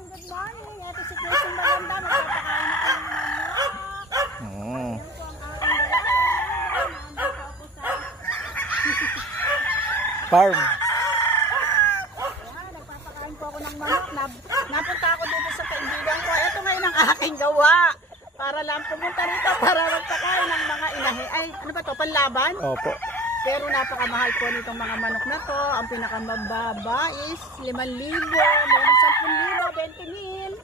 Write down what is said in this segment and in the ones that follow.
Good morning. Ito si Christine Maganda. Magpapakain na kami ng manok. Oo. Ayan po ang aking dalaga. Nandito ako sa Farm. Ayan, nagpapakain po ako ng manok. Napunta ako dito sa kaibigan ko. Ito ngayon ang aking gawa. Para lang pumunta rito para magpakain ng mga inahe. Ay, ano ba to? Panlaban? Opo. Pero napakamahal po nitong mga manok na to. Ang pinakamababa is 5,000. Meron 10,000, 20,000.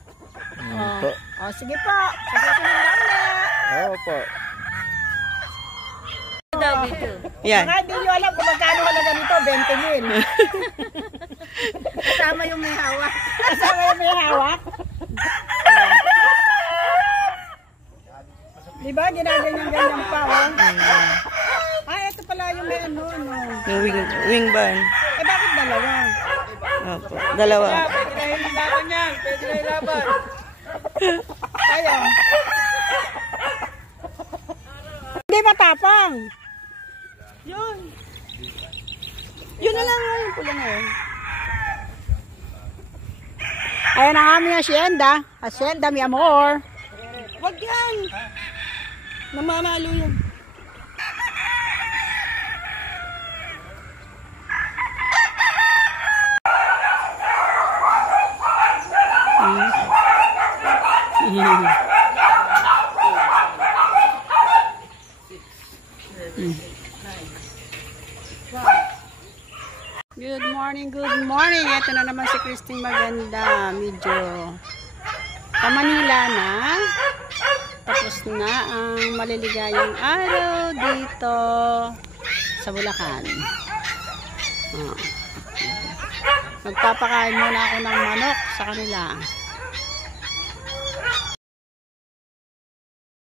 Opo. Oh, sige po. Sa susunod na ulit. Opo. Yan. Baka hindi nyo alam kung magkano halaga nito. 20,000. Kasama yung may hawak. Kasama yung may hawak. Diba? Ginaganyan-ganyan pa. Oh. Ito pala yung may ano. Yung wing ban. Eh, bakit dalawa? Opo. Dalawa. Pwede na yung laban yan. Pwede na yung laban. Kaya. Hindi matapang. Yun. Yun na lang. Yung pula na yun. Ayan ang aming asyenda. Asyenda, mi amor. Wag yan. Namamalo yan. Good morning, good morning. Ito na naman si Christine Maganda. Medyo pa-Manila na. Tapos na ang maliligayang araw dito sa Bulacan. Magpapakain muna ako ng manok sa kanila.